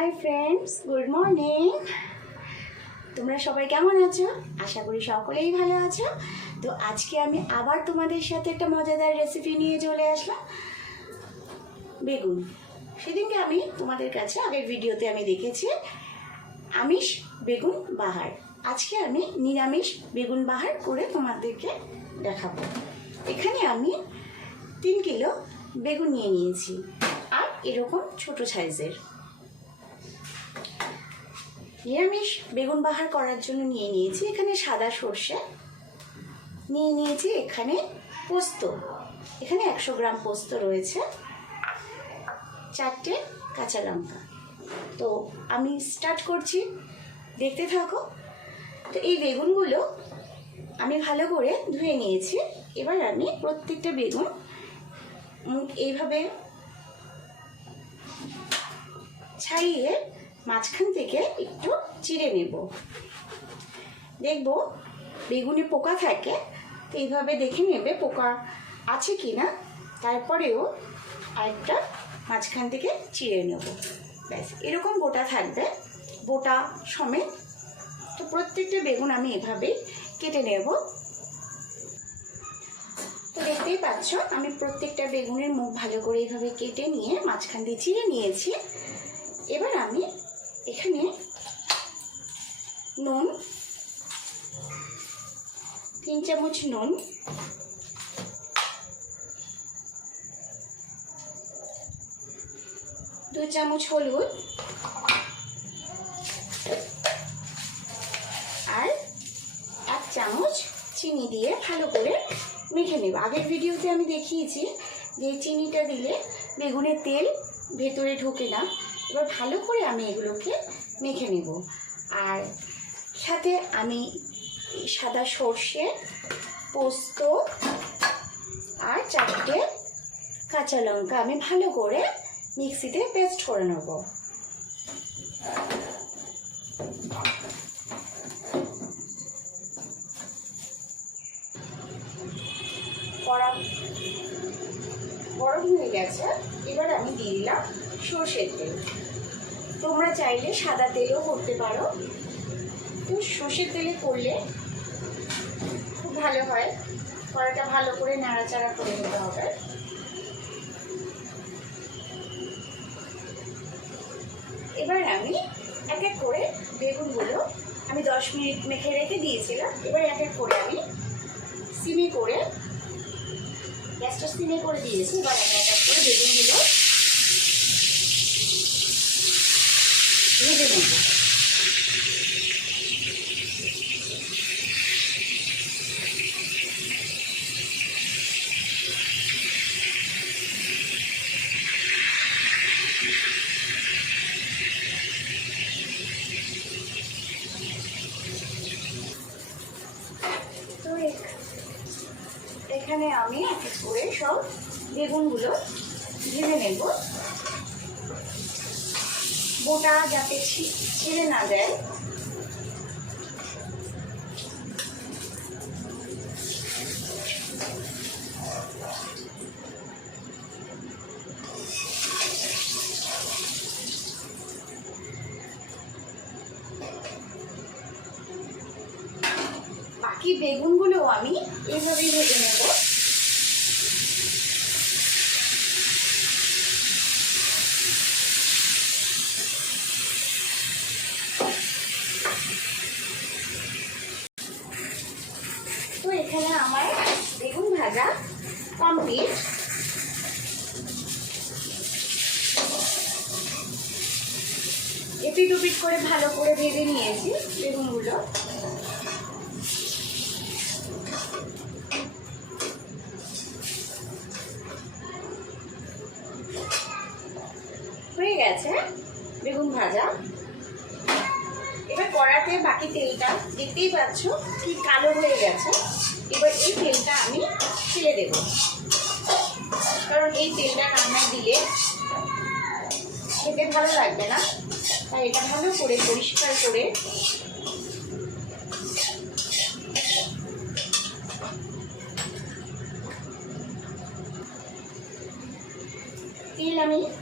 Hi friends, good morning. তোমরা সবাই কেমন আছো? আশা করি সকলেই ভালো আছো। তো আজকে আমি আবার তোমাদের সাথে একটা মজাদার রেসিপি নিয়ে চলে আসলাম, বেগুন। সেদিনকে আমি তোমাদের কাছে আগের ভিডিওতে আমি দেখেছি আমিষ বেগুন বাহার। আজকে আমি নিরামিষ বেগুন বাহার করে তোমাদেরকে দেখাবো। এখানে আমি 3 কিলো বেগুন নিয়ে নিয়েছি, আর এরকম ছোট সাইজের। নিরামিষ বেগুন বাহার করার জন্য নিয়ে নিয়েছি এখানে সাদা সর্ষে, নিয়ে নিয়েছি এখানে পোস্ত, এখানে 100 গ্রাম পোস্ত রয়েছে, 4টে কাঁচা লঙ্কা। তো আমি স্টার্ট করছি, দেখতে থাকো। তো এই বেগুনগুলো আমি ভালো করে ধুয়ে নিয়েছি। এবার আমি প্রত্যেকটা বেগুন এইভাবে ছাড়িয়ে মাঝখান থেকে একটু চিড়ে নেব। দেখব বেগুনে পোকা থাকে, তো এইভাবে দেখে নেবে পোকা আছে কি না। তারপরেও আরেকটা মাঝখান থেকে চিড়ে নেব। ব্যাস, এরকম গোটা থাকবে, বোটা সমেত। তো প্রত্যেকটা বেগুন আমি এভাবেই কেটে নেব। তো দেখতেই পাচ্ছ আমি প্রত্যেকটা বেগুনের মুখ ভালো করে এইভাবে কেটে নিয়ে মাঝখান দিয়ে চিড়ে নিয়েছি। এবার আমি এখানে নুন, 3 চামচ নুন, 2 চামচ হলুদ, আর 1 চামচ চিনি দিয়ে ভালো করে মেখে নেব। আগের ভিডিওতে আমি দেখিয়েছি যে চিনিটা দিলে বেগুনের তেল ভেতরে ঢোকে না। এবার ভালো করে আমি এগুলোকে মেখে নেব। আর সাথে আমি সাদা সর্ষে, পোস্ত আর 4টে কাঁচা লঙ্কা আমি ভালো করে মিক্সিতে পেস্ট করে নেব। কড়া গরম হয়ে গেছে, এবার আমি দিয়ে দিলাম সর্ষের তেল। তোমরা চাইলে সাদা তেলও করতে পারো, তো সর্ষের তেলে করলে খুব ভালো হয়। কড়াটা ভালো করে নাড়াচাড়া করে নিতে হবে। এবার আমি এক এক করে বেগুনগুলো আমি 10 মিনিট মেখে রেখে দিয়েছিলাম। এবার এক এক করে আমি সিমে করে, গ্যাসটা সিমে করে দিয়েছি। এবার আমি এক এক করে বেগুনগুলো ভেজে নেব। তো এখানে আমি এক এক করে সব বেগুনগুলো ভেজে নেব, বোটা যাতে ছেড়ে না দেয়। বাকি বেগুনগুলো আমি এইভাবেই ভেজে নেব। তো এখানে আমার বেগুন ভাজা কমপ্লিট। এপিট ওপিট করে ভালো করে ভেজে নিয়েছি বেগুনগুলো। হয়ে গেছে বেগুন ভাজা। এবার কড়াতে বাকি তেলটা দেখতেই পাচ্ছ কি কালো হয়ে গেছে। এবার এই তেলটা আমি ফেলে দেব, কারণ এই তেলটা রান্নায় দিলে খেতে ভালো লাগবে না। তাই এটা ভালো করে পরিষ্কার করে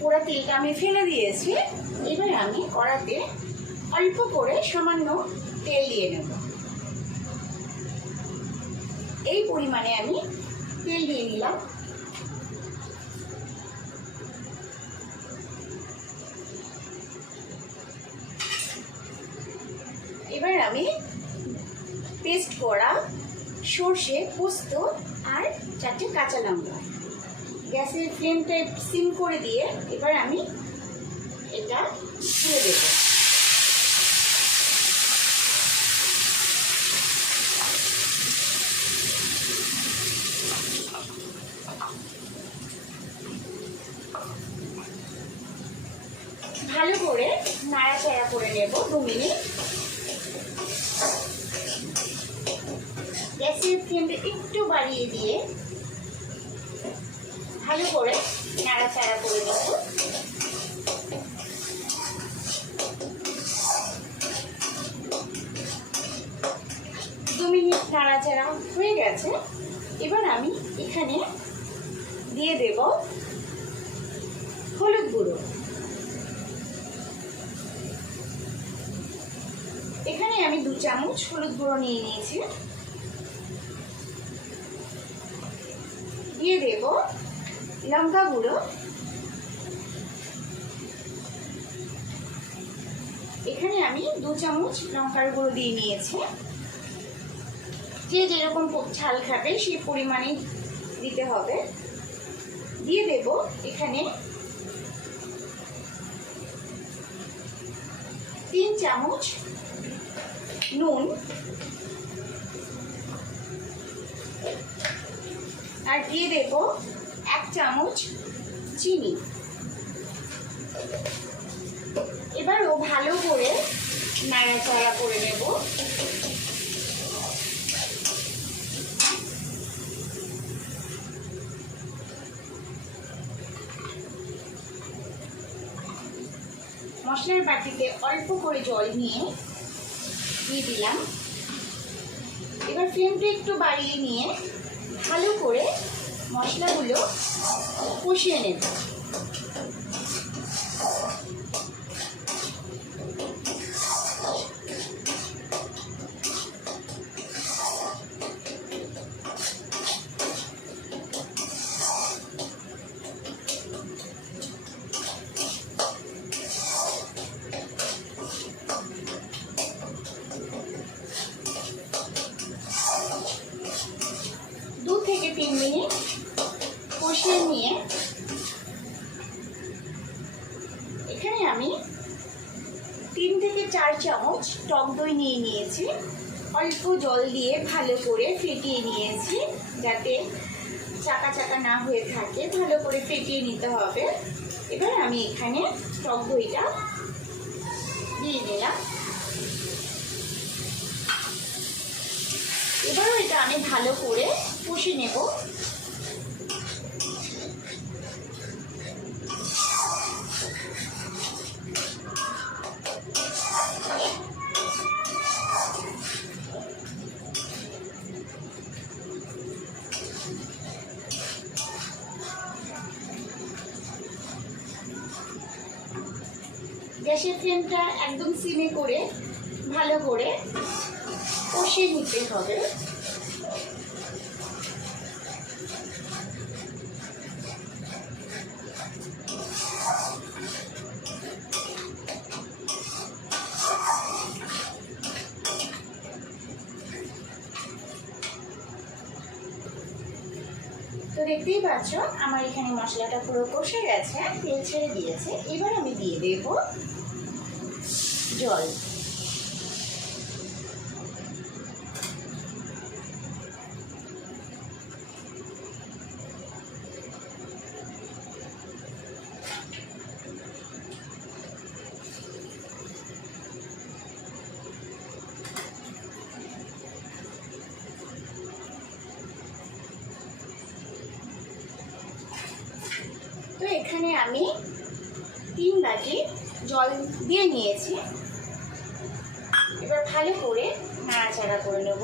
পোড়া তেলটা আমি ফেলে দিয়েছি। এবার আমি কড়াতে অল্প করে সামান্য তেল দিয়ে নেব। এই পরিমাণে আমি তেল দিয়ে দিলাম। এবার আমি পেস্ট করা সর্ষে, পোস্ত আর 4টে কাঁচা লঙ্কা গ্যাসের ফ্লেমটা সিম করে দিয়ে এবার আমি এটা ছেড়ে দেব। ভালো করে নাড়াচাড়া করে নেব 2 মিনিট। গ্যাসের ফ্লেমটা একটু বাড়িয়ে দিয়ে ভালো করে নাড়াচাড়া করে নেব। 2 মিনিট নাড়াচাড়া হয়ে গেছে। এবার আমি এখানে দিয়ে দেব হলুদ গুঁড়ো। এখানে আমি 2 চামচ হলুদ গুঁড়ো নিয়ে নিয়েছি। দিয়ে দেব লঙ্কা গুঁড়ো। এখানে আমি 2 চামচ লঙ্কার গুঁড়ো দিয়ে নিয়েছি। যে যেরকম ঝাল খাবে সেই পরিমাণে দিতে হবে। দিয়ে দেব এখানে 3 চামচ নুন আর দিয়ে দেব 1 চামচ চিনি। এবারও ভালো করে নাড়াচাড়া করে নেব। মশলার বাটিতে অল্প করে জল নিয়ে দিয়ে দিলাম। এবার ফ্লেমটা একটু বাড়িয়ে নিয়ে ভালো করে মশলাগুলো কষিয়ে নেব। থেকে 3 মিনিট কষিয়ে নিয়ে এখানে আমি 3 থেকে 4 চামচ টক দই নিয়ে নিয়েছি। অল্প জল দিয়ে ভালো করে ফেটিয়ে নিয়েছি, যাতে চাকা চাকা না হয়ে থাকে। ভালো করে ফেটিয়ে নিতে হবে। এবার আমি এখানে টক দইটা দিয়ে দিলাম। এবারও এটা আমি ভালো করে কষে নেব। গ্যাসের ফ্লেমটা একদম সিমে করে ভালো করে কষিয়ে নিতে হবে। তো দেখতেই পাচ্ছ আমার এখানে মশলাটা পুরো কষে গেছে, তেল ছেড়ে দিয়েছে। এবার আমি দিয়ে দেব জল। তো এখানে আমি 3 বাটি জল দিয়ে নিয়েছি। এবার ভালো করে নাড়াচাড়া করে নেব।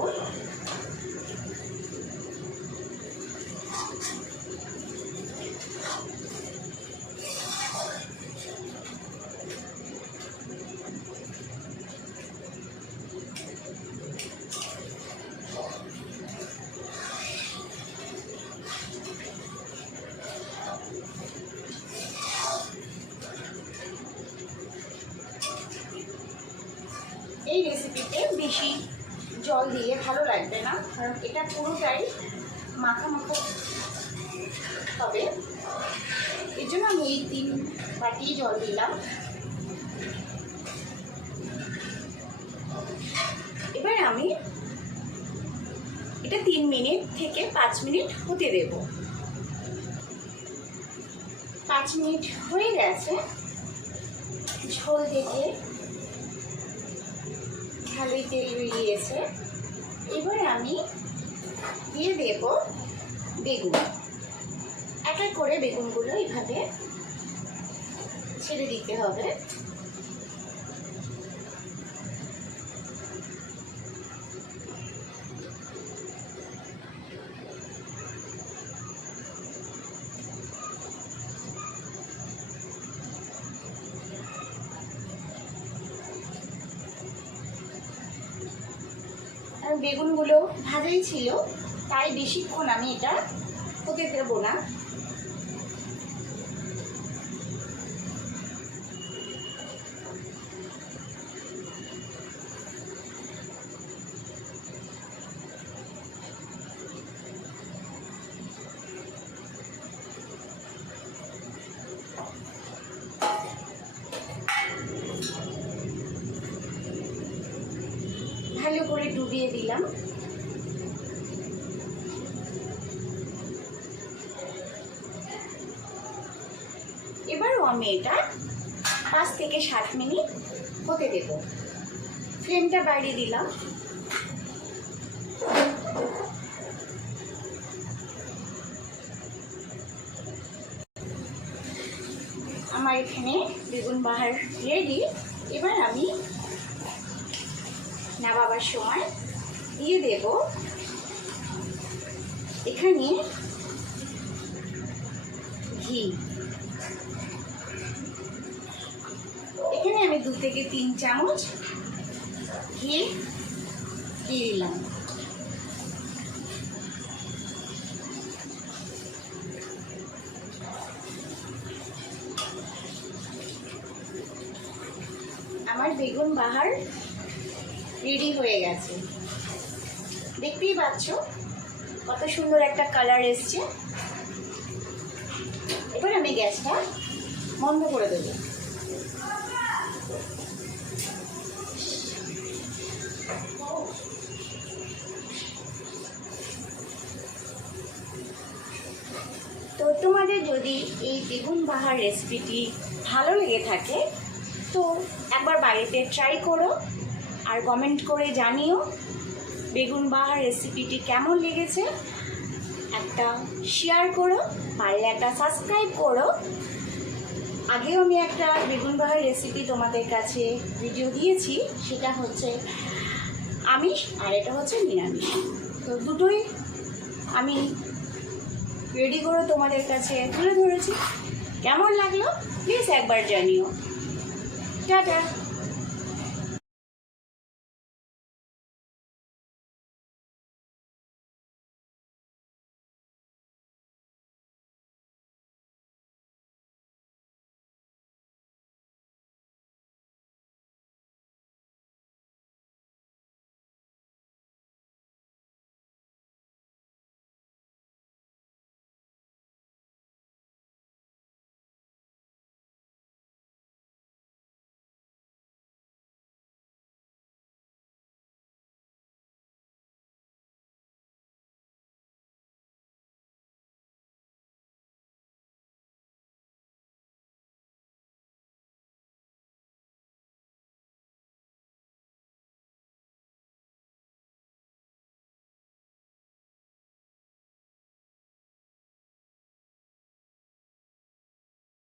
এই রেসিপিতে বেশি জল দিয়ে ভালো লাগবে না, কারণ এটা পুরোটাই মাখা মাখা হবে। এর জন্য আমি এই 3 বাটি জল দিলাম। এবার আমি এটা 3 মিনিট থেকে 5 মিনিট হতে দেব। 5 মিনিট হয়ে গেছে। ঝোল দেখে ভালোই তেল বেরিয়েছে। এবার আমি দিয়ে দেব বেগুন। এক এক করে বেগুনগুলো এইভাবে ছেড়ে দিতে হবে। আর বেগুনগুলো ভাজাই ছিল, তাই বেশিক্ষণ আমি এটা হতে দেব না। ভালো করে ডুবিয়ে দিলাম। এবারও আমি এটা 5 থেকে 7 মিনিট হতে দেব। ফ্লেমটা বাড়িয়ে দিলাম। আমার এখানে বেগুন বাহার রেডি। এবার আমি নামাবার সময় দিয়ে দেব এখানে ঘি। এখানে আমি 2 থেকে 3 চামচ ঘি দিয়ে দিলাম। আমার বেগুন বাহার রেডি হয়ে গেছে। দেখতেই পাচ্ছ কত সুন্দর একটা কালার এসছে। এবার আমি গ্যাসটা বন্ধ করে দেব। তো তোমাদের যদি এই বেগুন বাহার রেসিপিটি ভালো লেগে থাকে তো একবার বাড়িতে ট্রাই করো আর কমেন্ট করে জানিও বেগুন বাহার রেসিপিটি কেমন লেগেছে। একটা শেয়ার করো, পারলে একটা সাবস্ক্রাইব করো। আগেও আমি একটা বেগুন বাহার রেসিপি তোমাদের কাছে ভিডিও দিয়েছি, সেটা হচ্ছে আমিষ আর এটা হচ্ছে নিরামিষ। তো দুটোই আমি রেডি করে তোমাদের কাছে তুলে ধরেছি। কেমন লাগলো প্লিজ একবার জানিও। টাটা।